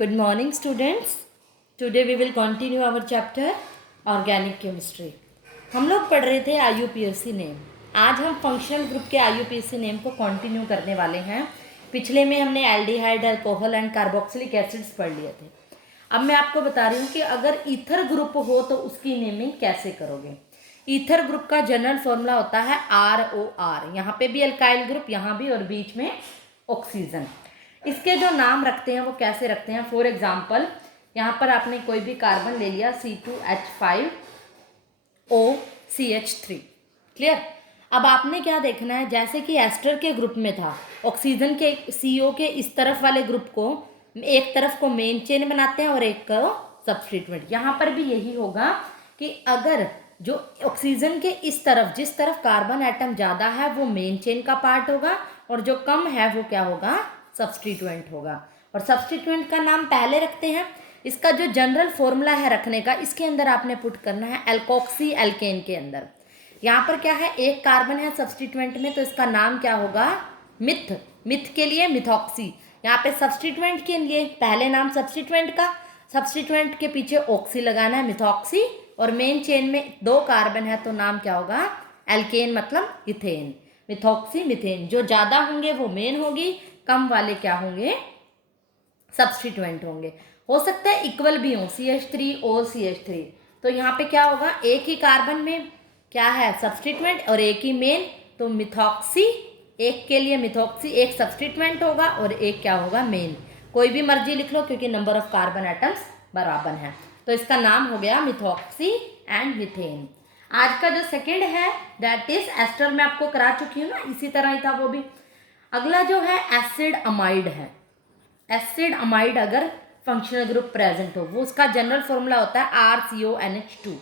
Good morning, students. Today we will continue our chapter Organic Chemistry. हम लोग पढ़ रहे थे IUPAC नेम. आज हम फंक्शनल ग्रुप के IUPAC नेम को कंटिन्यू करने वाले हैं. पिछले में हमने aldehyde, alcohol and carboxylic acids पढ़ लिए थे. अब मैं आपको बता रही हूँ कि अगर ईथर ग्रुप हो तो उसकी नेमिंग कैसे करोगे. ईथर ग्रुप का जनरल फॉर्मूला होता है ROR. यहाँ पे भी अल्काइल ग्रुप, यहाँ भी, और बीच में ऑक्सीजन. इसके जो नाम रखते हैं वो कैसे रखते हैं. फॉर एग्जाम्पल यहाँ पर आपने कोई भी कार्बन ले लिया C2H5OCH3. क्लियर. अब आपने क्या देखना है, जैसे कि एस्टर के ग्रुप में था, ऑक्सीजन के CO के इस तरफ वाले ग्रुप को, एक तरफ को मेन चेन बनाते हैं और एक को सब्स्टिट्यूएंट. यहाँ पर भी यही होगा कि अगर जो ऑक्सीजन के इस तरफ, जिस तरफ कार्बन एटम ज़्यादा है वो मेन चेन का पार्ट होगा, और जो कम है वो क्या होगा, सब्स्टिट्यूएंट होगा. और सब्स्टिट्यूएंट का नाम पहले रखते हैं. इसका जो जनरल फॉर्मूला है रखने का, इसके अंदर आपने पुट करना है एल्कोक्सी एल्केन के अंदर. यहाँ पर क्या है, एक कार्बन है सब्स्टिट्यूएंट में, तो इसका नाम क्या होगा, मिथ. मिथ के लिए मिथॉक्सी. यहाँ पे सब्स्टिट्यूएंट के लिए पहले नाम सब्स्टिट्यूएंट का, सब्स्टिट्यूएंट के पीछे ऑक्सी लगाना है, मिथॉक्सी. और मेन चेन में दो कार्बन है तो नाम क्या होगा, एल्केन, मतलब इथेन. Methoxy methane. जो ज़्यादा होंगे वो मेन होगी, कम वाले क्या होंगे, सब्स्टिट्यूएंट होंगे. हो सकता है इक्वल भी हो, CH3 और CH3. तो यहाँ पे क्या होगा, एक ही कार्बन में क्या है, सब्स्टिट्यूएंट, और एक ही मेन, तो मिथॉक्सी. एक के लिए मिथॉक्सी, एक सब्स्टिट्यूएंट होगा और एक क्या होगा, मेन. कोई भी मर्जी लिख लो क्योंकि नंबर ऑफ कार्बन एटम्स बराबर हैं. तो इसका नाम हो गया मिथॉक्सी एंड मिथेन. आज का जो सेकेंड है दैट इज एस्टर. मैं आपको करा चुकी हूँ ना, इसी तरह ही था वो भी. अगला जो है एसिड अमाइड है. एसिड अमाइड अगर फंक्शनल ग्रुप प्रेजेंट हो, वो उसका जनरल फॉर्मूला होता है RCONH2.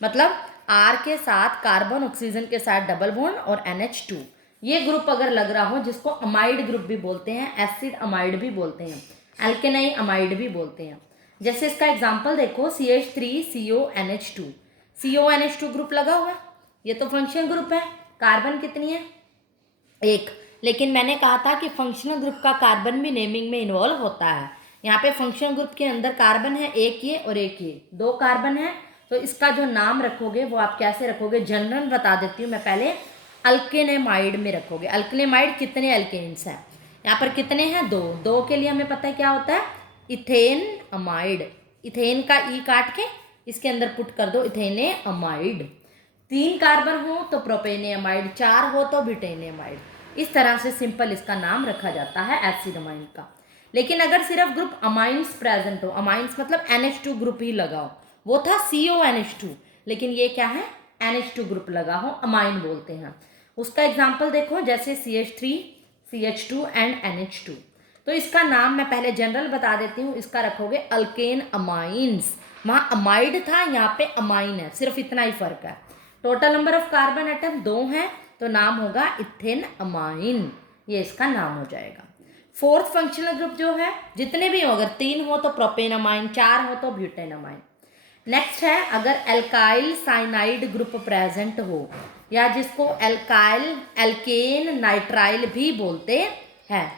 मतलब R के साथ कार्बन, ऑक्सीजन के साथ डबल बॉन्ड और NH2. ये ग्रुप अगर लग रहा हो, जिसको अमाइड ग्रुप भी बोलते हैं, एसिड अमाइड भी बोलते हैं, एल्केनाई अमाइड भी बोलते हैं. जैसे इसका एग्जाम्पल देखो, CH3CONH2. CONH2 ग्रुप लगा हुआ है, ये तो फंक्शनल ग्रुप है. कार्बन कितनी है, एक. लेकिन मैंने कहा था कि फंक्शनल ग्रुप का कार्बन भी नेमिंग में इन्वॉल्व होता है. यहाँ पे फंक्शनल ग्रुप के अंदर कार्बन है एक ये और एक ये, दो कार्बन है. तो इसका जो नाम रखोगे वो आप कैसे रखोगे, जनरल बता देती हूँ मैं पहले. अल्केनेमाइड में रखोगे. अल्केनेमाइड कितने अल्केन्स हैं, यहाँ पर कितने हैं, दो. दो के लिए हमें पता है क्या होता है, इथेन अमाइड. इथेन का ई काट के इसके अंदर पुट कर दो, इथेने अमाइड. तीन कार्बन हो तो प्रोपेनेमाइड, चार हो तो ब्यूटेनेमाइड. इस तरह से सिंपल इसका नाम रखा जाता है एसिड अमाइन का. लेकिन अगर सिर्फ ग्रुप अमाइंस प्रेजेंट हो, अमाइंस मतलब NH2 ग्रुप ही लगाओ, वो था CONH2, लेकिन ये क्या है, NH2 ग्रुप लगा हो, अमाइन बोलते हैं. उसका एग्जाम्पल देखो, जैसे CH3 CH2 एंड NH2. तो इसका नाम मैं पहले जनरल बता देती हूँ. इसका रखोगे अल्केन अमाइंस. वहाँ अमाइड था, यहाँ पे अमाइन है, सिर्फ इतना ही फर्क है. Total number of carbon atom दो हैं, तो नाम होगा इथेन अमाइन. ये इसका नाम हो जाएगा. फोर्थ फंक्शनल ग्रुप जो है, जितने भी हो, अगर तीन हो तो प्रोपेन अमाइन, चार हो तो ब्यूटेन अमाइन. नेक्स्ट है, अगर एल्काइल साइनाइड ग्रुप प्रेजेंट हो, या जिसको एल्काइल एल्केन नाइट्राइल भी बोलते हैं.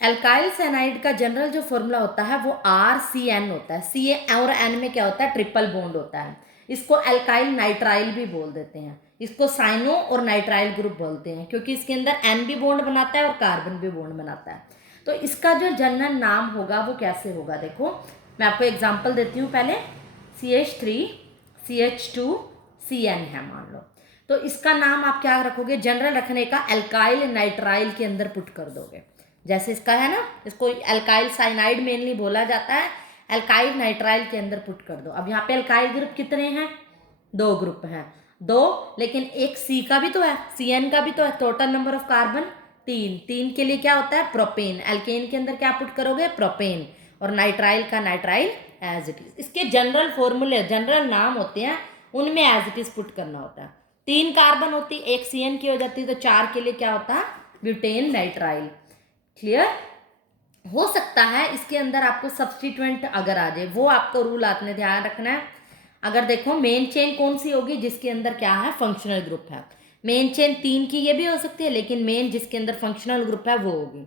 एल्काइल साइनाइड का जनरल जो फॉर्मूला होता है वो RCN होता है. C और N में क्या होता है, ट्रिपल बॉन्ड होता है. इसको एल्काइल नाइट्राइल भी बोल देते हैं. इसको साइनो और नाइट्राइल ग्रुप बोलते हैं, क्योंकि इसके अंदर N भी बॉन्ड बनाता है और कार्बन भी बॉन्ड बनाता है. तो इसका जो जनरल नाम होगा वो कैसे होगा, देखो मैं आपको एग्जाम्पल देती हूँ पहले. CH3 CH2 CN है मान लो, तो इसका नाम आप क्या रखोगे, जनरल रखने का एल्काइल नाइट्राइल के अंदर पुट कर दोगे. जैसे इसका है ना, इसको एल्काइल साइनाइड मेनली बोला जाता है, एल्काइल नाइट्राइल के अंदर पुट कर दो. अब यहाँ पे एल्काइल ग्रुप कितने हैं, दो ग्रुप हैं, दो. लेकिन एक C का भी तो है, CN का भी तो है. टोटल नंबर ऑफ कार्बन तीन. तीन के लिए क्या होता है, प्रोपेन. एल्केन के अंदर क्या पुट करोगे, प्रोपेन. और नाइट्राइल का नाइट्राइल एज इट इज. इसके जनरल फॉर्मूले, जनरल नाम होते हैं, उनमें एज इट इज पुट करना होता है. तीन कार्बन होती, एक CN की हो जाती, तो चार के लिए क्या होता है, ब्यूटेन नाइट्राइल. क्लियर. हो सकता है इसके अंदर आपको सब्स्टिट्यूएंट अगर आ जाए, वो आपको रूल आपने ध्यान रखना है. अगर देखो मेन चेन कौन सी होगी, जिसके अंदर क्या है, फंक्शनल ग्रुप है. मेन चेन तीन की ये भी हो सकती है, लेकिन मेन जिसके अंदर फंक्शनल ग्रुप है वो होगी.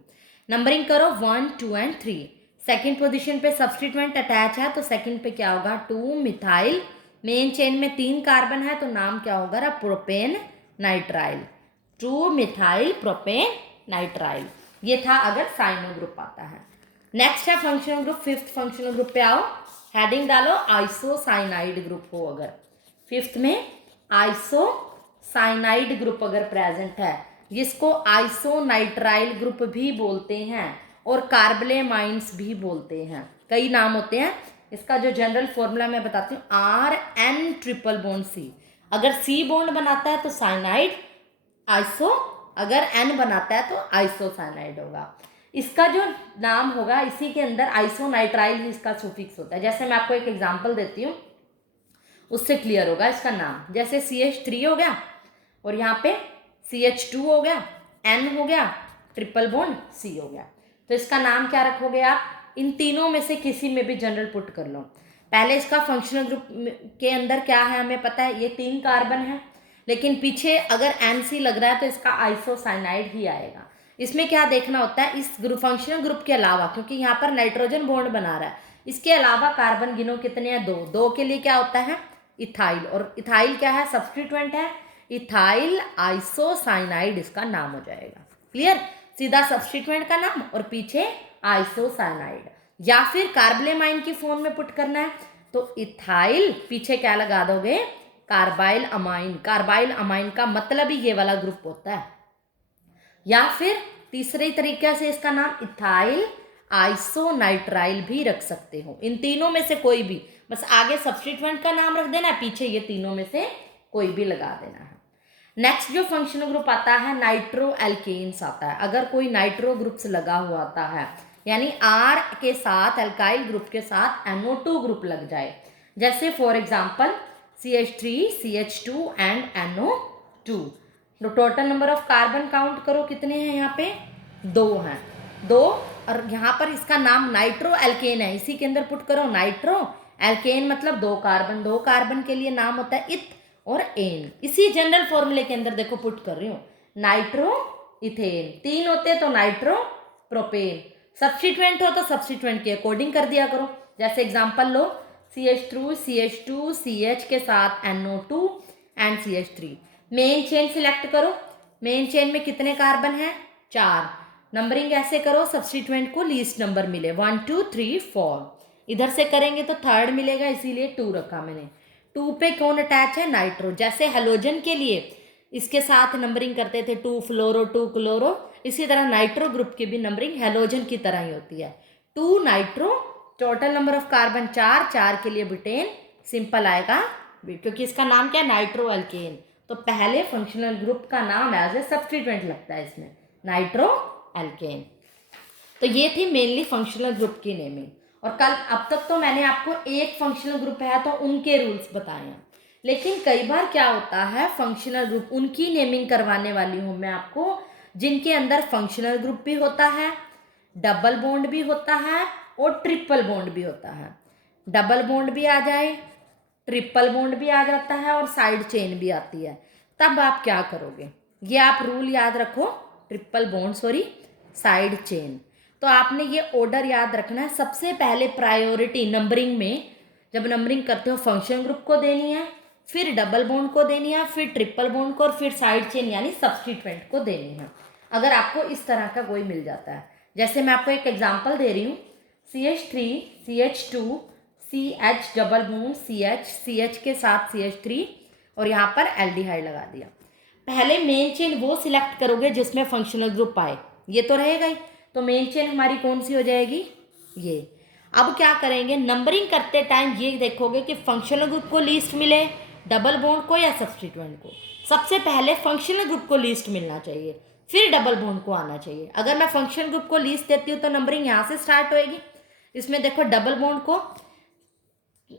नंबरिंग करो 1 2 एंड 3. सेकंड पोजीशन पे सब्स्टिट्यूएंट अटैच है तो सेकंड पे क्या होगा 2 मिथाइल। मेन चेन में 3 कार्बन है तो नाम क्या होगा propane nitrile, 2 methyl propane nitrile. ये था अगर साइनो ग्रुप आता है। नेक्स्ट है functional group. Fifth functional group पे आओ, हेडिंग डालो आइसोसाइनाइड ग्रुप हो अगर फिफ्थ में आइसोसाइनाइड ग्रुप अगर प्रेजेंट है, जिसको आइसोनाइट्राइल ग्रुप भी बोलते हैं और कार्बलेमाइंस भी बोलते हैं, कई नाम होते हैं। इसका जो जनरल फॉर्मूला मैं बताती हूँ, RN ट्रिपल बॉन्ड C। अगर C बॉन्ड बनाता है तो साइनाइड आइसो, अगर N बनाता है तो आइसोसाइनाइड होगा। इसका जो नाम होगा इसी के अंदर आइसोनाइट्राइल ही इसका सुफिक्स होता है। जैसे मैं आपको एक एग्जांपल देती हूँ, उससे क्लियर होगा इसका नाम। जैसे CH3 हो गया और यहाँ पे CH2 हो गया, N हो गया, ट्रिपल बॉन्ड C हो गया, तो इसका नाम क्या रखोगे आप? इन तीनों में से किसी में भी जनरल पुट कर लो। पहले इसका फंक्शनल ग्रुप के अंदर क्या है हमें पता है, ये 3 कार्बन है, लेकिन पीछे अगर NC लग रहा है तो इसका आइसोसाइनाइड ही आएगा। इसमें क्या देखना होता है, इस ग्रुप फंक्शनल ग्रुप के अलावा, क्योंकि यहाँ पर नाइट्रोजन बॉन्ड बना रहा है, इसके अलावा कार्बन गिनो कितने हैं? 2। 2 के लिए क्या होता है? इथाइल, और इथाइल क्या है? सब्स्टिट्यूएंट है, इथाइल आइसोसाइनाइड इसका नाम हो जाएगा। क्लियर? सीधा सब्स्टिट्यूएंट का नाम और पीछे आइसोसाइनाइड। या फिर कार्बलेमाइन की फॉर्म में पुट करना है तो इथाइल, पीछे क्या लगा दोगे? Carbyl amine. कार्बाइल अमाइन का मतलब ही ये वाला ग्रुप होता है। या फिर तीसरे तरीके से इसका नाम इथाइल आइसोनाइट्राइल भी रख सकते हो। इन तीनों में से कोई भी, बस आगे सब्स्टिट्यूएंट का नाम रख देना, पीछे ये तीनों में से कोई भी लगा देना है। नेक्स्ट जो फंक्शनल ग्रुप आता है नाइट्रो एल्केन्स आता है। अगर कोई नाइट्रो ग्रुप्स लगा हुआ आता है, यानी R के साथ एल्काइल ग्रुप के साथ NO2 ग्रुप लग जाए, जैसे for example CH3 CH2 and NO2, तो total number of carbon count करो कितने हैं यहाँ पे? 2 हैं। 2, और यहाँ पर इसका नाम नाइट्रो एल्केन है, इसी के अंदर पुट करो नाइट्रो एल्केन, मतलब 2 कार्बन। 2 कार्बन के लिए नाम होता है इथ और एन। इसी जनरल फॉर्मूले के अंदर देखो पुट कर रही हूँ, नाइट्रो इथेन। 3 होते तो नाइट्रो प्रोपेन, सब्स्टिट्यूएंट हो तो सब्स्टिट्यूएंट के अकॉर्डिंग कर दिया करो। जैसे एग्जांपल लो, CH2 CH2 CH के साथ NO2 and CH3। Main chain select करो, मेन चेन में कितने कार्बन हैं? 4। नंबरिंग ऐसे करो सब्स्टिट्यूएंट को लीस्ट नंबर मिले, 1 2 3 4। इधर से करेंगे तो थर्ड मिलेगा, इसीलिए 2 रखा मैंने। 2 पे कौन अटैच है? नाइट्रो। जैसे हेलोजन के लिए इसके साथ नंबरिंग करते थे 2 फ्लोरो 2 क्लोरो, इसी तरह नाइट्रो ग्रुप की भी नंबरिंग हेलोजन की तरह ही होती है। 2 nitro, total number of carbon 4, 4 के लिए ब्यूटेन, सिंपल आएगा क्योंकि इसका नाम क्या है? Nitro alkene. तो पहले फंक्शनल ग्रुप का नाम एज ए सब्स्टिट्यूएंट लगता है इसमें, नाइट्रो एल्केन। तो ये थी मेनली फंक्शनल ग्रुप की नेमिंग। और कल अब तक तो मैंने आपको एक फंक्शनल ग्रुप है तो उनके रूल्स बताए हैं, लेकिन कई बार क्या होता है फंक्शनल ग्रुप उनकी नेमिंग करवाने वाली हूँ मैं आपको जिनके अंदर फंक्शनल ग्रुप भी होता है, डबल बॉन्ड भी होता है और ट्रिपल बॉन्ड भी होता है। डबल बॉन्ड भी आ जाए, ट्रिपल बॉन्ड भी आ जाता है और साइड चेन भी आती है, तब आप क्या करोगे? ये आप रूल याद रखो, triple bond sorry side chain. तो आपने ये ऑर्डर याद रखना है। सबसे पहले प्रायोरिटी नंबरिंग में, जब नंबरिंग करते हो फंक्शन ग्रुप को देनी है, फिर डबल बॉन्ड को देनी है, फिर ट्रिपल बॉन्ड को, और फिर साइड चेन यानी सब्स्टिट्यूएंट को देनी है। अगर आपको इस तरह का कोई मिल जाता है, जैसे मैं आपको एक एग्जांपल दे रही हूँ, CH3 CH2 CH double bond CH के साथ CH3 और यहाँ पर एल्डिहाइड लगा दिया। पहले मेन चेन वो सिलेक्ट करोगे जिसमें फंक्शनल ग्रुप आए, ये तो रहेगा ही। तो मेन चेन हमारी कौन सी हो जाएगी? ये। अब क्या करेंगे, नंबरिंग करते टाइम ये देखोगे कि फंक्शनल ग्रुप को लीस्ट मिले, डबल बॉन्ड को या सब्स्टिट्यूएंट को। सबसे पहले फंक्शनल ग्रुप को लीस्ट मिलना चाहिए, फिर डबल बॉन्ड को आना चाहिए। अगर मैं फंक्शनल ग्रुप को लीस्ट देती हूँ तो नंबरिंग यहाँ से स्टार्ट होएगी। इसमें देखो डबल बॉन्ड को,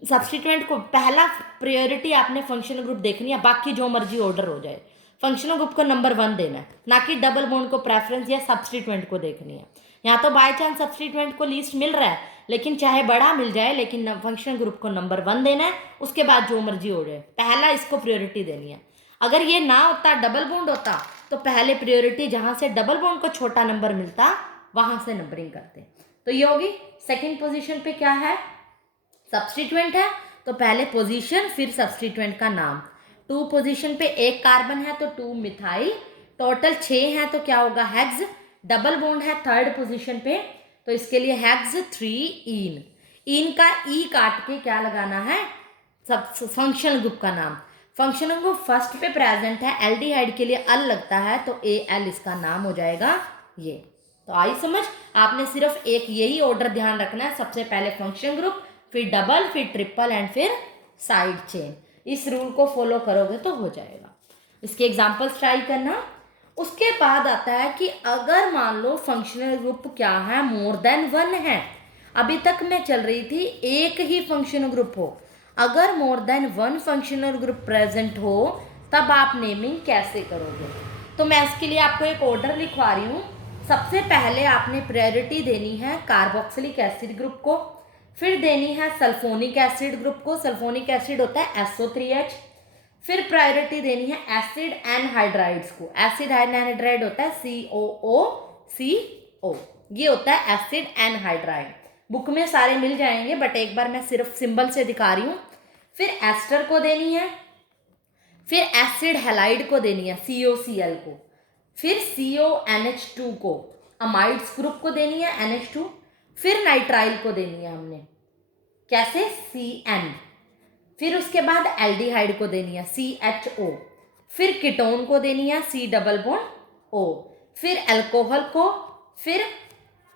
सब्स्टिट्यूएंट को पहला प्रायोरिटी आपने फंक्शनल ग्रुप देखनी है, बाकी जो मर्जी ऑर्डर हो जाए। फंक्शनल ग्रुप को नंबर 1 देना है, ना कि डबल बॉन्ड को प्रेफरेंस या सब्स्टिट्यूएंट को देखनी है। यहाँ तो बाय चांस सब्स्टिट्यूएंट को लीस्ट मिल रहा है, लेकिन चाहे बड़ा मिल जाए, लेकिन फंक्शनल ग्रुप को नंबर 1 देना है, उसके बाद जो मर्जी हो जाए, पहला इसको प्रायोरिटी देनी है। अगर ये ना होता, डबल बॉन्ड होता, तो पहले प्रायोरिटी जहाँ से डबल बॉन्ड को छोटा नंबर मिलता वहाँ से नंबरिंग करते। तो ये होगी। सेकंड पोजीशन पे क्या है, सब्स्टिट्यूएंट है, तो पहले पोजीशन फिर सब्स्टिट्यूएंट का नाम। 2 पोजीशन पे एक कार्बन है तो 2 मिथाइल, टोटल 6 है तो क्या होगा हेक्स। डबल बॉन्ड है थर्ड पोजीशन पे, तो इसके लिए हेक्स 3 इन। इन का ई काट के क्या लगाना है, सब फंक्शनल ग्रुप का नाम। फंक्शनल ग्रुप फर्स्ट पे प्रेजेंट है, एल्डिहाइड के लिए अल लगता है तो ए एल इसका नाम हो जाएगा ये। तो आई समझ, आपने सिर्फ एक यही ऑर्डर ध्यान रखना है, सबसे पहले फंक्शनल ग्रुप, फिर डबल, फिर ट्रिपल एंड फिर साइड चेन। इस रूल को फॉलो करोगे तो हो जाएगा। इसके एग्जांपल्स ट्राई करना। उसके बाद आता है कि अगर मान लो फंक्शनल ग्रुप क्या है, मोर देन 1 है। अभी तक मैं चल रही थी एक ही फंक्शनल ग्रुप हो, अगर more than 1 functional group present हो तब आप नेमिंग कैसे करोगे। तो मैं इसके लिए आपको एक ऑर्डर लिखवा रही हूँ। सबसे पहले आपने प्रायोरिटी देनी है कार्बोक्सिलिक एसिड ग्रुप को, फिर देनी है सल्फोनिक एसिड ग्रुप को, सल्फोनिक एसिड होता है SO3H। फिर प्रायोरिटी देनी है एसिड एनहाइड्राइड्स को, एसिड एनहाइड्राइड होता है COOCO, ये होता है एसिड एनहाइड्राइड। बुक में सारे मिल जाएंगे बट एक बार मैं सिर्फ सिंबल से दिखा रही हूँ। फिर एस्टर को देनी है, फिर एसिड हैलाइड को देनी है COCl को, फिर CONH2 को, अमाइड्स ग्रुप को देनी है NH2, फिर नाइट्राइल को देनी है हमने कैसे CN, फिर उसके बाद एल्डिहाइड को देनी है CHO, फिर कीटोन को देनी है C डबल बॉन्ड O, फिर अल्कोहल को, फिर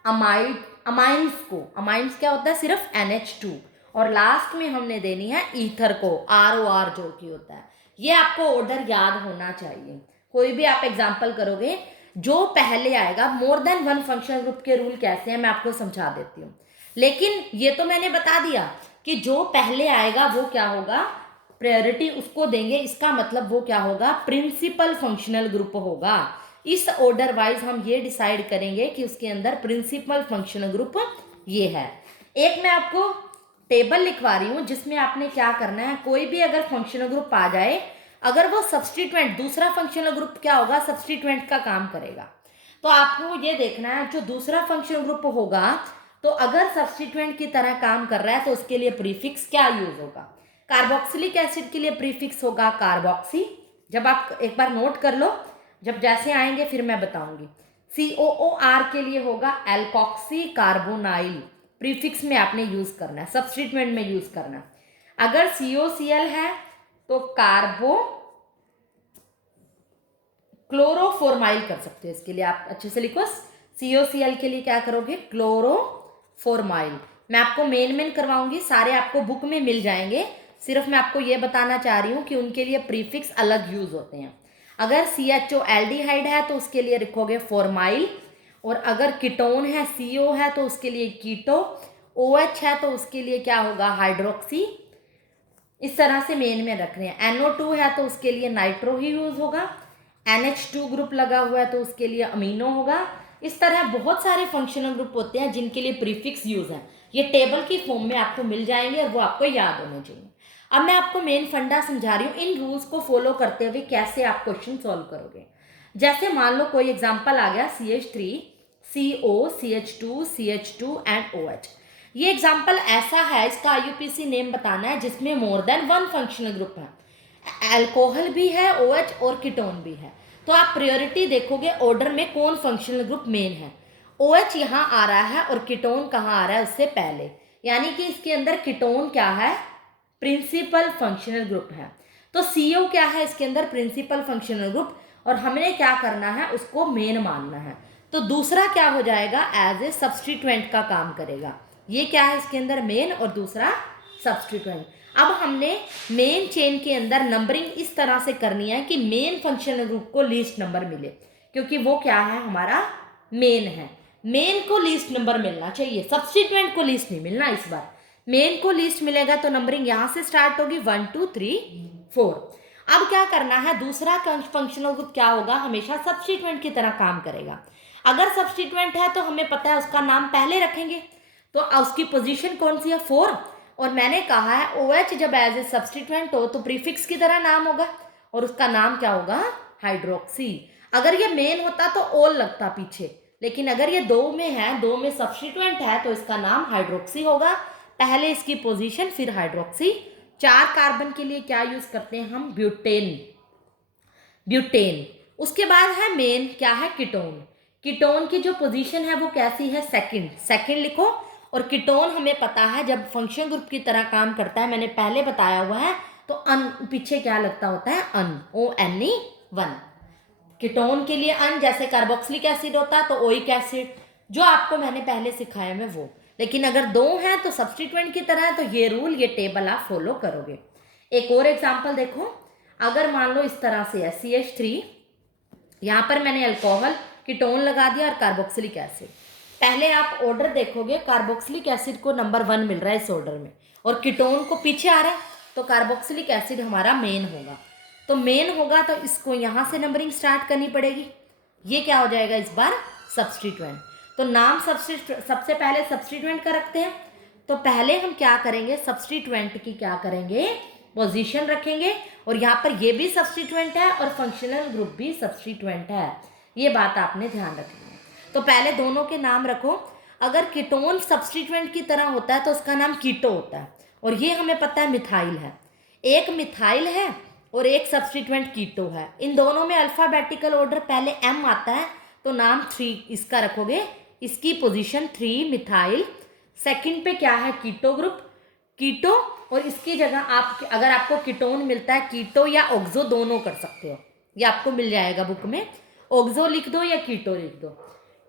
अमाइंस को, अमाइंस क्या होता है सिर्फ NH2, और लास्ट में हमने देनी है ईथर को ROR जो कि होता है। ये आपको ऑर्डर याद होना चाहिए। कोई भी आप एग्जाम्पल करोगे जो पहले आएगा, मोर देन 1 फंक्शनल ग्रुप के रूल कैसे हैं मैं आपको समझा देती हूँ। लेकिन ये तो मैंने बता दिया कि जो पहले आएगा वो क्या होगा, प्रायोरिटी उसको देंगे, इसका मतलब वो क्या होगा, प्रिंसिपल फंक्शनल ग्रुप होगा। इस ऑर्डर वाइज हम ये डिसाइड करेंगे कि उसके अंदर प्रिंसिपल फंक्शनल ग्रुप ये है। एक मैं आपको टेबल लिखवा रही हूँ जिसमें आपने क्या करना है, कोई भी अगर फंक्शनल ग्रुप आ जाए, अगर वो सब्स्टिट्यूएंट, दूसरा फंक्शनल ग्रुप क्या होगा, सब्स्टिट्यूएंट का काम करेगा। तो आपको ये देखना है जो दूसरा फंक्शनल ग्रुप होगा, तो अगर सब्स्टिट्यूएंट की तरह काम कर रहा है तो उसके लिए प्रीफिक्स क्या यूज होगा। कार्बोक्सिलिक एसिड के लिए प्रीफिक्स होगा कार्बोक्सी। जब आप एक बार नोट कर लो, जब जैसे आएंगे फिर मैं बताऊंगी। COOR के लिए होगा एल्कोक्सी कार्बोनाइल, प्रीफिक्स में आपने यूज करना है, सब्स्टिट्यूएंट में यूज करना है। अगर COCl है तो कार्बो क्लोरोफॉर्माइल कर सकते हो। इसके लिए आप अच्छे से लिखो, COCl के लिए क्या करोगे, क्लोरोफॉर्माइल। मैं आपको मेन करवाऊंगी, सारे आपको बुक में मिल जाएंगे, सिर्फ मैं आपको ये बताना चाह रही हूँ कि उनके लिए प्रीफिक्स अलग यूज होते हैं। अगर CHO एल्डिहाइड है तो उसके लिए लिखोगे फॉर्माइल, और अगर कीटोन है CO है तो उसके लिए कीटो, OH है तो उसके लिए क्या होगा, हाइड्रोक्सी। इस तरह से मेन में रख रहे हैं। NO2 है तो उसके लिए नाइट्रो ही यूज होगा, NH2 ग्रुप लगा हुआ है तो उसके लिए अमीनो होगा। इस तरह बहुत सारे फंक्शनल ग्रुप होते हैं जिनके लिए प्रीफिक्स यूज है। ये टेबल की फॉर्म में आपको मिल जाएंगे और वो आपको याद होने चाहिए। अब मैं आपको मेन फंडा समझा रही हूँ, इन रूल्स को फॉलो करते हुए कैसे आप क्वेश्चन सॉल्व करोगे। जैसे मान लो कोई एग्जाम्पल आ गया CH3 CO CH2 CH2 and OH। ये एग्जाम्पल ऐसा है, इसका IUPAC नेम बताना है जिसमें मोर देन 1 फंक्शनल ग्रुप है, अल्कोहल भी है, OH और कीटोन भी है। तो आप प्रायोरिटी देखोगे ऑर्डर में कौन फंक्शनल ग्रुप मेन है। OH यहाँ आ रहा है और कीटोन कहाँ आ रहा है उससे पहले, यानी कि इसके अंदर कीटोन क्या है, प्रिंसिपल फंक्शनल ग्रुप है। तो CO क्या है इसके अंदर, प्रिंसिपल फंक्शनल ग्रुप, और हमने क्या करना है, उसको मेन मानना है। तो दूसरा क्या हो जाएगा, एज ए सब्स्टिट्यूएंट का काम करेगा। ये क्या है इसके अंदर, मेन, और दूसरा सब्स्टिट्यूएंट। अब हमने मेन चेन के अंदर नंबरिंग इस तरह से करनी है कि मेन फंक्शनल ग्रुप को लीस्ट नंबर मिले, क्योंकि वो क्या है, हमारा मेन है। मेन को लीस्ट नंबर मिलना चाहिए, सब्स्टिट्यूएंट को लीस्ट नहीं मिलना। इस बार मेन को लीस्ट मिलेगा तो नंबरिंग यहां से स्टार्ट होगी 1 2 3 4। अब क्या करना है, दूसरा फंक्शनल ग्रुप क्या होगा, हमेशा सब्स्टिट्यूएंट की तरह काम करेगा। अगर सब्स्टिट्यूएंट है तो हमें पता है उसका नाम पहले रखेंगे, तो उसकी पोजीशन कौन सी है, 4। और मैंने कहा है OH जब एज ए सब्स्टिट्यूएंट हो तो प्रीफिक्स की तरह नाम होगा, और उसका नाम क्या होगा, हाइड्रोक्सी। अगर ये मेन होता तो ओल लगता पीछे, लेकिन अगर ये दो में है, दो में सब्स्टिट्यूएंट है, तो इसका नाम हाइड्रोक्सी होगा। पहले इसकी पोजीशन फिर हाइड्रोक्सी। 4 कार्बन के लिए क्या यूज करते हैं हम? ब्यूटेन। ब्यूटेन। उसके बाद है मेन, क्या है? कीटोन। कीटोन की जो पोजीशन है वो कैसी है? सेकंड। सेकंड लिखो। और कीटोन हमें पता है जब फंक्शन ग्रुप की तरह काम करता है, मैंने पहले बताया हुआ है, तो अन पीछे क्या लगता होता है? अन, ONE1। कीटोन के लिए अन, जैसे कार्बोक्सिलिक एसिड होता है तो ओइक एसिड, जो आपको मैंने पहले सिखाया मैं वो। लेकिन अगर दो हैं तो सब्स्टिट्यूएंट की तरह है, तो ये रूल, ये टेबल आप फॉलो करोगे। एक और एग्जांपल देखो, अगर मान लो इस तरह से है CH3, यहाँ पर मैंने अल्कोहल, कीटोन लगा दिया और कार्बोक्सिलिक एसिड। पहले आप ऑर्डर देखोगे, कार्बोक्सिलिक एसिड को नंबर 1 मिल रहा है इस ऑर्डर में, और कीटोन को पीछे आ रहा है, तो कार्बोक्सिलिक एसिड हमारा मेन होगा। तो मेन होगा तो इसको यहाँ से नंबरिंग स्टार्ट करनी पड़ेगी। ये क्या हो जाएगा इस बार? सब्स्टिट्यूएंट। तो नाम सबसे पहले सब्स्टिट्यूएंट का रखते हैं। तो पहले हम क्या करेंगे? सब्स्टिट्यूएंट की क्या करेंगे? पोजीशन रखेंगे। और यहाँ पर ये भी सब्स्टिट्यूएंट है और फंक्शनल ग्रुप भी सब्स्टिट्यूएंट है, ये बात आपने ध्यान रखनी है। तो पहले दोनों के नाम रखो। अगर कीटोन सब्स्टिट्यूएंट की तरह होता है तो उसका नाम कीटो होता है, और ये हमें पता है मिथाइल है। एक मिथाइल है और एक सब्स्टिट्यूएंट कीटो है। इन दोनों में अल्फाबेटिकल ऑर्डर पहले M आता है, तो नाम 3 इसका रखोगे। इसकी पोजीशन 3 मिथाइल। सेकंड पे क्या है? कीटो ग्रुप, कीटो। और इसकी जगह आप, अगर आपको कीटोन मिलता है, कीटो या ऑक्सो दोनों कर सकते हो, ये आपको मिल जाएगा बुक में। ऑक्सो लिख दो या कीटो लिख दो।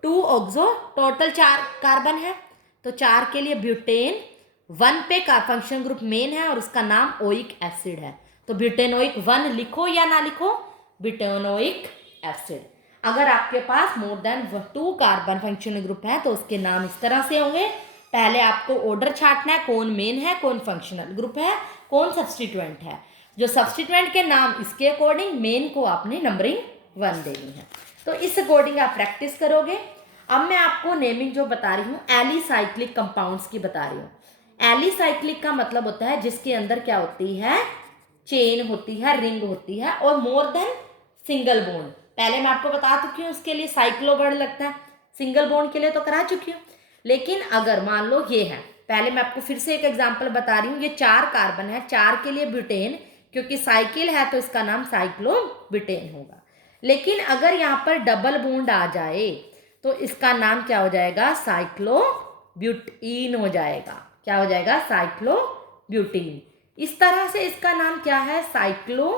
2 ऑक्सो, टोटल 4 कार्बन है, तो 4 के लिए ब्यूटेन। 1 पे का फंक्शन ग्रुप मेन है और उसका नाम ओइक एसिड है, तो ब्यूटेनोइक 1 लिखो या ना लिखो? Butanoic acid. अगर आपके पास more than 2 carbon functional group है तो उसके नाम इस तरह से होंगे। पहले आपको ऑर्डर छांटना है, कौन मेन है, कौन फंक्शनल ग्रुप है, कौन सब्स्टिट्यूएंट है। जो सब्स्टिट्यूएंट के नाम इसके अकॉर्डिंग, मेन को आपने नंबरिंग 1 देनी है। तो इस अकॉर्डिंग आप प्रैक्टिस करोगे। अब मैं आपको नेमिंग जो बता रही हूँ, एलिसाइक्लिक कंपाउंड्स की बता रही हूँ। एलिसाइक्लिक का मतलब होता है जिसके अंदर क्या होती है? चेन होती है, रिंग होती है, और मोर देन सिंगल बॉन्ड। पहले मैं आपको बता चुकी हूँ उसके लिए साइक्लो वर्ड लगता है, सिंगल बॉन्ड के लिए तो करा चुकी हूँ। लेकिन अगर मान लो ये है, पहले मैं आपको फिर से एक एग्जांपल बता रही हूँ, ये 4 कार्बन है, 4 के लिए ब्यूटेन, क्योंकि साइकिल है तो इसका नाम साइक्लो ब्यूटेन होगा। लेकिन अगर यहाँ पर डबल बॉन्ड आ जाए तो इसका नाम क्या हो जाएगा? साइक्लो ब्यूटीन हो जाएगा। क्या हो जाएगा? Cyclo butene. इस तरह से इसका नाम क्या है? साइक्लो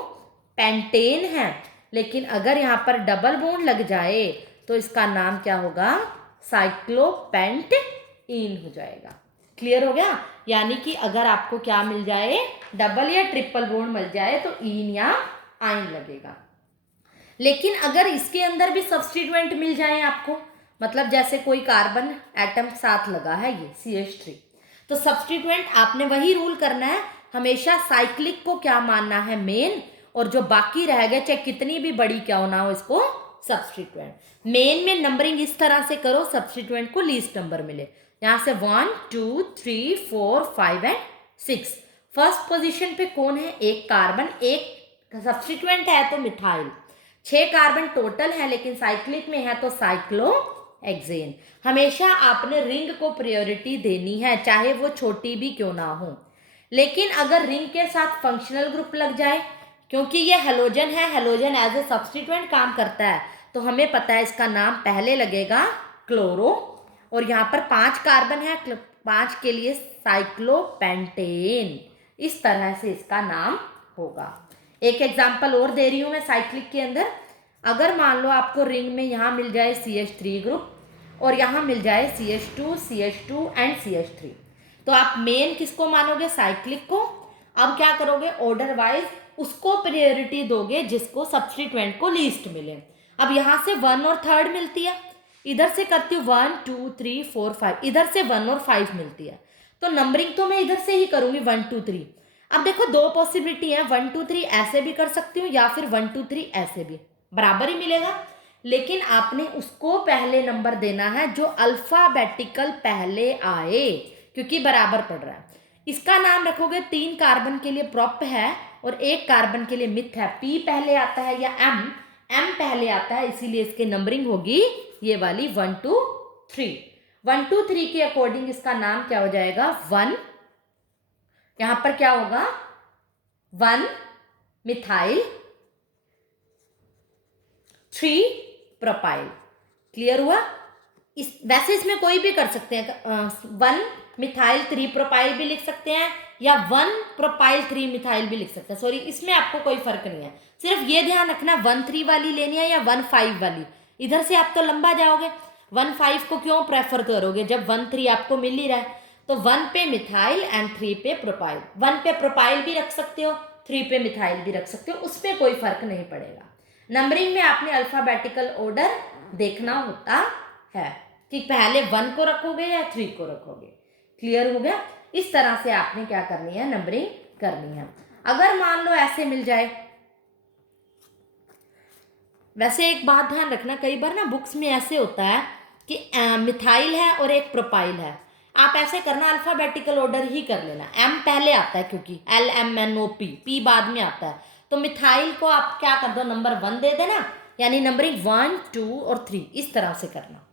पेंटेन है। लेकिन अगर यहाँ पर डबल बॉन्ड लग जाए तो इसका नाम क्या होगा? साइक्लोपेंटीन हो जाएगा। क्लियर हो गया? यानी कि अगर आपको क्या मिल जाए? डबल या ट्रिपल बॉन्ड मिल जाए तो ईन या आइन लगेगा। लेकिन अगर इसके अंदर भी सब्स्टिट्यूएंट मिल जाए आपको, मतलब जैसे कोई कार्बन एटम साथ लगा है ये CH3, तो सब्स्टिट्यूएंट आपने वही रूल करना है, हमेशा साइक्लिक को क्या मानना है? मेन, और जो बाकी रह गए चाहे कितनी भी बड़ी क्या हो ना हो, इसको सब्स्टिट्यूएंट। मेन में नंबरिंग इस तरह से करो, सब्स्टिट्यूएंट को लीस्ट नंबर मिले। यहाँ से 1 2 3 4 5 एंड 6। फर्स्ट पोजीशन पे कौन है? एक कार्बन, एक सब्स्टिट्यूएंट है तो मिथाइल। 6 कार्बन टोटल है लेकिन साइक्लिक में है तो साइक्लोहेक्सेन। हमेशा आपने रिंग को प्रायोरिटी देनी है, चाहे वो छोटी भी क्यों ना हो। लेकिन अगर रिंग के साथ फंक्शनल ग्रुप लग जाए, क्योंकि ये हेलोजन है, हेलोजन एज ए सब्स्टिट्यूएंट काम करता है, तो हमें पता है इसका नाम पहले लगेगा क्लोरो। और यहाँ पर 5 कार्बन है, 5 के लिए साइक्लोपेंटेन। इस तरह से इसका नाम होगा। एक एग्जाम्पल और दे रही हूँ मैं साइक्लिक के अंदर। अगर मान लो आपको रिंग में यहाँ मिल जाए CH3 ग्रुप और यहाँ मिल जाए CH2 CH2 एंड CH3, तो आप मेन किसको मानोगे? साइक्लिक को। अब क्या करोगे? ऑर्डर वाइज उसको प्रायोरिटी दोगे जिसको सब्स्टिट्यूएंट को लीस्ट मिले। अब यहाँ से 1 और 3 मिलती है, इधर से करती हूँ 1 2 3 4 5, इधर से 1 और 5 मिलती है, तो नंबरिंग तो मैं इधर से ही करूँगी 1 2 3। अब देखो 2 पॉसिबिलिटी है, 1 2 3 ऐसे भी कर सकती हूँ या फिर 1 2 3 ऐसे भी, बराबर ही मिलेगा। लेकिन आपने उसको पहले नंबर देना है जो अल्फाबेटिकल पहले आए, क्योंकि बराबर पड़ रहा है। इसका नाम रखोगे, 3 कार्बन के लिए प्रोप है और 1 कार्बन के लिए मिथ है। P पहले आता है या M, M पहले आता है, इसीलिए इसकी नंबरिंग होगी ये वाली 1 2 3। 1 2 3 के अकॉर्डिंग इसका नाम क्या हो जाएगा, 1, यहां पर क्या होगा 1 मिथाइल 3 प्रोपाइल। क्लियर हुआ। वैसे इसमें कोई भी कर सकते हैं, 1 मिथाइल 3 प्रोपाइल भी लिख सकते हैं या 1 प्रोपाइल 3 मिथाइल भी लिख सकते हैं। सॉरी, इसमें आपको कोई फर्क नहीं है, सिर्फ ये ध्यान रखना 1 3 वाली लेनी है या 1 5 वाली। इधर से आप तो लंबा जाओगे, 1 5 को क्यों प्रेफर करोगे जब 1 3 आपको मिल ही रहा है। तो 1 पे मिथाइल एंड 3 पे प्रोपाइल। 1 पे प्रोपाइल भी रख सकते हो, 3 पे मिथाइल भी रख सकते हो, उस पर कोई फर्क नहीं पड़ेगा। नंबरिंग में आपने अल्फाबेटिकल ऑर्डर देखना होता है कि पहले 1 को रखोगे या 3 को रखोगे। क्लियर हो गया। इस तरह से आपने क्या करनी है, नंबरिंग करनी है। अगर मान लो ऐसे मिल जाए, वैसे एक बात ध्यान रखना, कई बार ना बुक्स में ऐसे होता है कि मिथाइल है और एक प्रोपाइल है, आप ऐसे करना अल्फाबेटिकल ऑर्डर ही कर लेना। एम पहले आता है क्योंकि LMNOP, पी बाद में आता है, तो मिथाइल को आप क्या कर दो, नंबर 1 दे देना, यानी नंबरिंग 1 2 और 3 इस तरह से करना।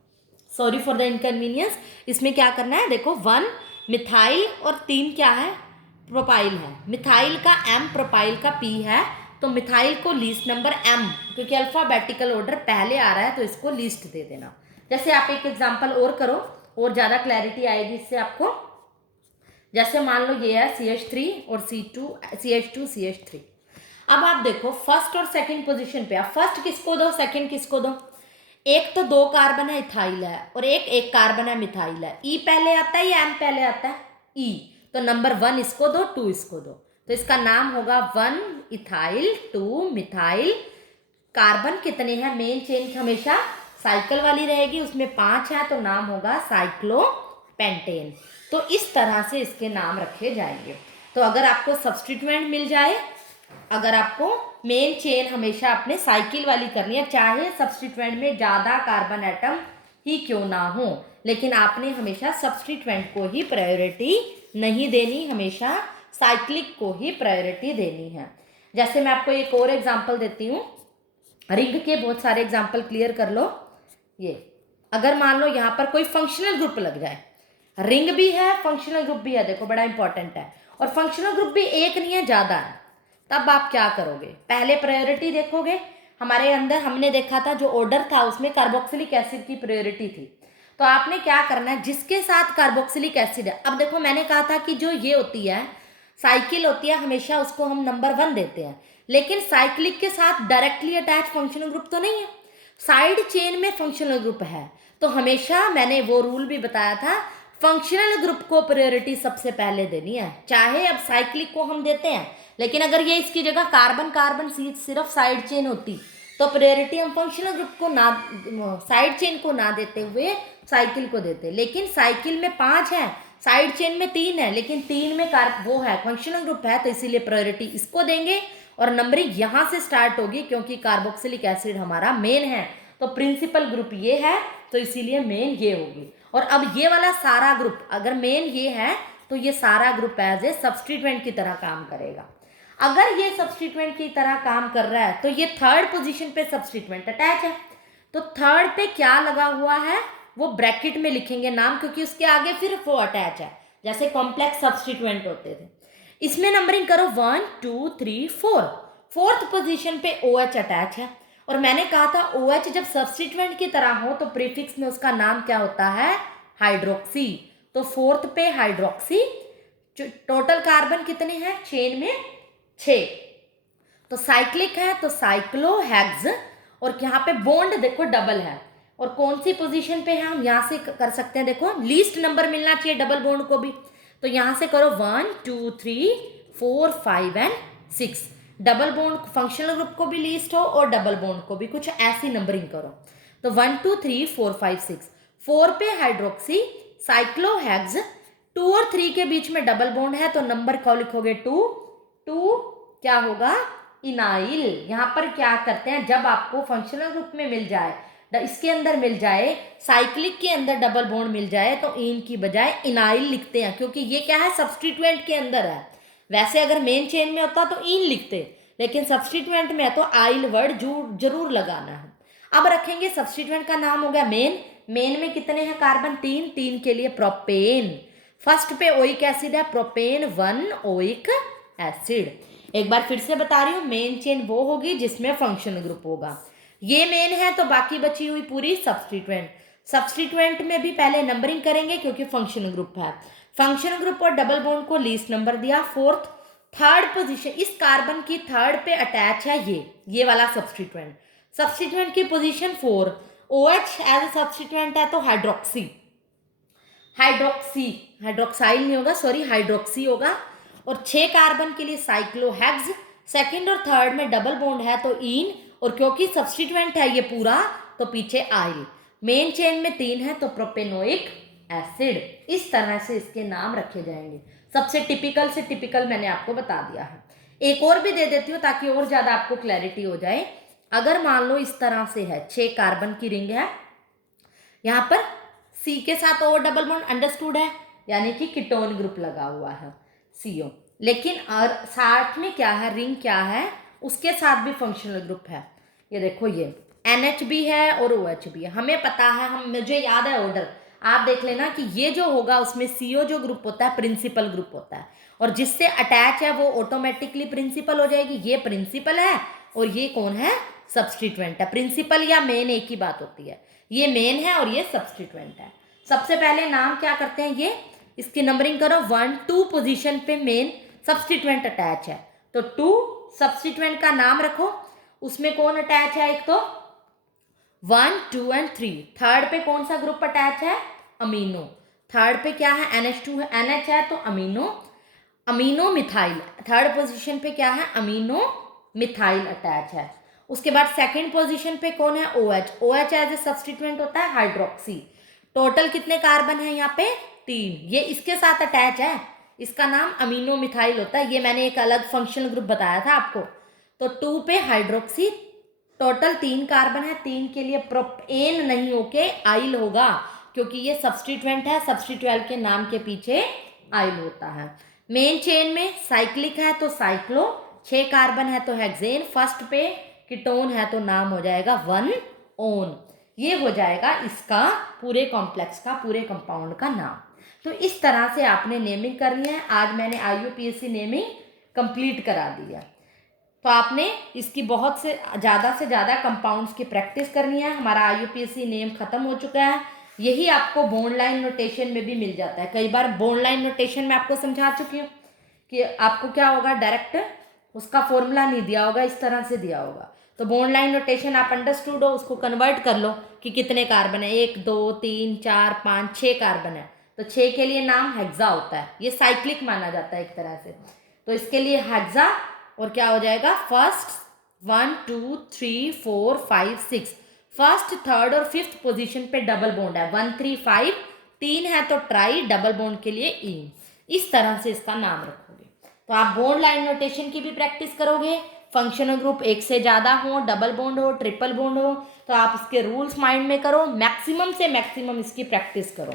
Sorry for the inconvenience. इसमें क्या करना है, देखो 1 मिथाइल और 3 क्या है, प्रोपाइल है। मिथाइल का M, प्रोपाइल का P है, तो मिथाइल को लीस्ट नंबर M, क्योंकि अल्फाबेटिकल ऑर्डर पहले आ रहा है तो इसको लीस्ट दे देना। जैसे आप एक एग्जांपल और करो और ज़्यादा क्लैरिटी आएगी इससे आपको। जैसे मान लो ये है CH3 और CH2 CH3। अब आप देखो फर्स्ट और सेकंड पोजीशन पे, आप फर्स्ट किसको दो, सेकंड किसको दो। एक तो 2 कार्बन है इथाइल है और एक कार्बन है मिथाइल है। E पहले आता है या M पहले आता है, E, तो नंबर 1 इसको दो, 2 इसको दो, तो इसका नाम होगा 1 इथाइल 2 मिथाइल। कार्बन कितने हैं, मेन चेन हमेशा साइकिल वाली रहेगी, उसमें 5 है, तो नाम होगा साइक्लोपेंटेन। तो इस तरह से इसके नाम रखे जाएंगे। तो अगर आपको सब्स्टिट्यूएंट मिल जाए, अगर आपको मेन चेन हमेशा अपने साइकिल वाली करनी है, चाहे सब्स्टिट्यूएंट में ज़्यादा कार्बन एटम ही क्यों ना हो, लेकिन आपने हमेशा सब्स्टिट्यूएंट को ही प्रायोरिटी नहीं देनी, हमेशा साइक्लिक को ही प्रायोरिटी देनी है। जैसे मैं आपको एक और एग्जांपल देती हूँ, रिंग के बहुत सारे एग्जांपल क्लियर कर लो। ये अगर मान लो यहाँ पर कोई फंक्शनल ग्रुप लग जाए, रिंग भी है फंक्शनल ग्रुप भी है, देखो बड़ा इंपॉर्टेंट है, और फंक्शनल ग्रुप भी एक नहीं है ज़्यादा है, तब आप क्या करोगे, पहले प्रायोरिटी देखोगे। हमारे अंदर हमने देखा था जो ऑर्डर था उसमें कार्बोक्सिलिक एसिड की प्रायोरिटी थी, तो आपने क्या करना है, जिसके साथ कार्बोक्सिलिक एसिड है। अब देखो मैंने कहा था कि जो ये होती है साइकिल होती है, हमेशा उसको हम नंबर 1 देते हैं, लेकिन साइक्लिक के साथ डायरेक्टली अटैच फंक्शनल ग्रुप तो नहीं है, साइड चेन में फंक्शनल ग्रुप है, तो हमेशा मैंने वो रूल भी बताया था, फंक्शनल ग्रुप को प्रायोरिटी सबसे पहले देनी है। चाहे अब साइक्लिक को हम देते हैं, लेकिन अगर ये इसकी जगह कार्बन कार्बन सिर्फ साइड चेन होती तो प्रायोरिटी हम फंक्शनल ग्रुप को ना, साइड चेन को ना देते हुए साइकिल को देते। लेकिन साइकिल में 5 है, साइड चेन में 3 है, लेकिन 3 में वो है फंक्शनल ग्रुप है, तो इसीलिए प्रायोरिटी इसको देंगे और नंबरिंग यहाँ से स्टार्ट होगी, क्योंकि कार्बोक्सिलिक एसिड हमारा मेन है, तो प्रिंसिपल ग्रुप ये है, तो इसीलिए मेन ये होगी। और अब ये वाला सारा ग्रुप अगर मेन ये है तो ये सारा ग्रुप एज ए सब्स्टिट्यूएंट की तरह काम करेगा। अगर ये सब्स्टिट्यूएंट की तरह काम कर रहा है तो ये थर्ड पोजीशन पे सब्स्टिट्यूएंट अटैच है, तो थर्ड पे क्या लगा हुआ है वो ब्रैकेट में लिखेंगे नाम, क्योंकि उसके आगे फिर वो अटैच है, जैसे कॉम्प्लेक्स सब्स्टिट्यूएंट होते थे। इसमें नंबरिंग करो 1 2 3 4, फोर्थ पोजीशन पे OH अटैच है, और मैंने कहा था OH जब सब्स्टिट्यूएंट की तरह हो तो प्रीफिक्स में उसका नाम क्या होता है, हाइड्रोक्सी, तो फोर्थ पे हाइड्रोक्सी। टोटल कार्बन कितने हैं चेन में, 6, तो साइक्लिक है तो साइक्लोहेक्स, और यहाँ पे बॉन्ड देखो डबल है, और कौन सी पोजीशन पे है हम यहाँ से कर सकते हैं, देखो लीस्ट नंबर मिलना चाहिए डबल बॉन्ड को भी, तो यहाँ से करो 1 2 3 4 5 and 6, double bond functional group को भी लीस्ट हो और डबल बॉन्ड को भी, कुछ ऐसी नंबरिंग करो। तो 1 2 3 4 5 6, 4 पे हाइड्रोक्सी साइक्लोहेक्स, 2 और 3 के बीच में डबल बॉन्ड है, तो नंबर को लिखोगे 2 2 क्या होगा, इनाइल। यहाँ पर क्या करते हैं, जब आपको फंक्शनल ग्रुप में मिल जाए, इसके अंदर मिल जाए, साइक्लिक के अंदर डबल बॉन्ड मिल जाए, तो इन की बजाय इनाइल लिखते हैं, क्योंकि ये क्या है सब्स्टिट्यूएंट के अंदर है। वैसे अगर मेन चेन में होता तो इन लिखते, लेकिन सब्स्टिट्यूएंट में है तो आइल वर्ड जरूर लगाना है। अब रखेंगे सब्स्टिट्यूएंट का नाम हो गया मेन। मेन में कितने हैं कार्बन? 3, 3 के लिए प्रोपेन। फर्स्ट पे ओइक एसिड है प्रोपेन 1 ओइक एसिड। एक बार फिर से बता रही हूँ, मेन चेन वो होगी जिसमें फंक्शनल ग्रुप होगा। ये मेन है तो बाकी बची हुई पूरी सब्स्टिट्यूएंट। सब्स्टिट्यूएंट में भी पहले नंबरिंग करेंगे क्योंकि फंक्शनल ग्रुप है। फंक्शनल ग्रुप और डबल बॉन्ड को लीस्ट नंबर दिया, फोर्थ। थर्ड पोजीशन, इस कार्बन की थर्ड पे अटैच है ये वाला सब्स्टिट्यूएंट। सब्स्टिट्यूएंट की position 4। OH as a substituent है तो हाइड्रोक्साइल नहीं होगा, सॉरी हाइड्रोक्सी होगा। और 6 कार्बन के लिए साइक्लोहेक्स। सेकंड और थर्ड में डबल बॉन्ड है तो इन, और क्योंकि सब्स्टिट्यूएंट है ये पूरा तो पीछे आइल। मेन चेन में 3 है तो प्रोपेनोइक एसिड। इस तरह से इसके नाम रखे जाएंगे। सबसे टिपिकल से टिपिकल मैंने आपको बता दिया है। एक और भी दे देती हूँ ताकि और ज़्यादा आपको क्लैरिटी हो जाए। अगर मान लो इस तरह से है, 6 कार्बन की रिंग है, यहाँ पर C के साथ और डबल बॉन्ड अंडरस्टूड है, यानी कि कीटोन ग्रुप लगा हुआ है CO। लेकिन और साथ में क्या है, रिंग क्या है, उसके साथ भी फंक्शनल ग्रुप है। ये देखो ये NH भी है और OH भी है, हमें पता है, मुझे याद है ऑर्डर। आप देख लेना कि ये जो होगा उसमें CO जो ग्रुप होता है प्रिंसिपल ग्रुप होता है, और जिससे अटैच है वो ऑटोमेटिकली प्रिंसिपल हो जाएगी। ये प्रिंसिपल है और ये कौन है? सब्स्टिट्यूएंट है। प्रिंसिपल या मेन एक ही बात होती है। ये मेन है और ये सब्स्टिट्यूएंट है। सबसे पहले नाम क्या करते हैं, ये इसकी नंबरिंग करो। 1, 2 पोजीशन पे मेन सब्स्टिट्यूएंट अटैच है तो 2 सब्स्टिट्यूएंट का नाम रखो। उसमें कौन अटैच है? एक तो 1, 2 एंड 3। थर्ड पे कौन सा ग्रुप अटैच है? अमीनो। थर्ड पे क्या है? NH2 है, NH है तो अमीनो मिथाइल। थर्ड पोजीशन पे क्या है? अमीनो मिथाइल अटैच है। उसके बाद सेकंड पोजीशन पे कौन है? OH एज ए सब्स्टिट्यूएंट होता है हाइड्रोक्सी। टोटल कितने कार्बन है यहाँ पे? 3। ये इसके साथ अटैच है, इसका नाम अमीनो मिथाइल होता है। ये मैंने एक अलग फंक्शनल ग्रुप बताया था आपको। तो 2 पे हाइड्रोक्सी, टोटल 3 कार्बन है। 3 के लिए प्रोपेन नहीं होके आइल होगा क्योंकि ये सब्स्टिट्यूएंट है, सब्स्टिट्यूएंट के नाम के पीछे आइल होता है। मेन चेन में साइक्लिक है तो साइक्लो, 6 कार्बन है तो हेक्सेन, फर्स्ट पे कीटोन है तो नाम हो जाएगा 1 ओन। ये हो जाएगा इसका पूरे कॉम्प्लेक्स का, पूरे कंपाउंड का नाम। तो इस तरह से आपने नेमिंग करनी है। आज मैंने IUPAC नेमिंग कंप्लीट करा दी है। तो आपने इसकी बहुत से ज़्यादा कंपाउंड्स की प्रैक्टिस करनी है। हमारा IUPAC नेम खत्म हो चुका है। यही आपको बॉन्ड लाइन नोटेशन में भी मिल जाता है। कई बार बॉन्ड लाइन नोटेशन में आपको समझा चुकी हूँ कि आपको क्या होगा, डायरेक्ट उसका फॉर्मूला नहीं दिया होगा, इस तरह से दिया होगा। तो बॉन्ड लाइन नोटेशन आप अंडरस्टूड हो, उसको कन्वर्ट कर लो कि कितने कार्बन है। 1, 2, 3, 4, 5, 6 कार्बन है तो 6 के लिए नाम हेक्सा होता है। ये साइक्लिक माना जाता है एक तरह से। तो इसके लिए हेक्सा, और क्या हो जाएगा? फर्स्ट 1, 2, 3, 4, 5, 6। फर्स्ट, थर्ड और फिफ्थ पोजीशन पे डबल बॉन्ड है। 1, 3, 5। 3 है तो ट्राई, डबल बॉन्ड के लिए इन। इस तरह से इसका नाम रखोगे। तो आप बॉन्ड लाइन नोटेशन की भी प्रैक्टिस करोगे। फंक्शनल ग्रुप एक से ज़्यादा हो, डबल बॉन्ड हो, ट्रिपल बॉन्ड हो, तो आप इसके रूल्स माइंड में करो। मैक्सिमम से मैक्सिमम इसकी प्रैक्टिस करो।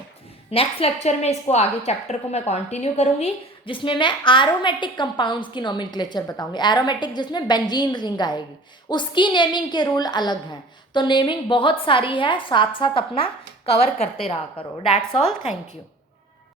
नेक्स्ट लेक्चर में इसको आगे चैप्टर को मैं कंटिन्यू करूंगी, जिसमें मैं एरोमेटिक कंपाउंड्स की नोमेनक्लेचर बताऊंगी। एरोमेटिक जिसमें बेंजीन रिंग आएगी, उसकी नेमिंग के रूल अलग हैं। तो नेमिंग बहुत सारी है, साथ साथ अपना कवर करते रहा करो। That's all, thank you.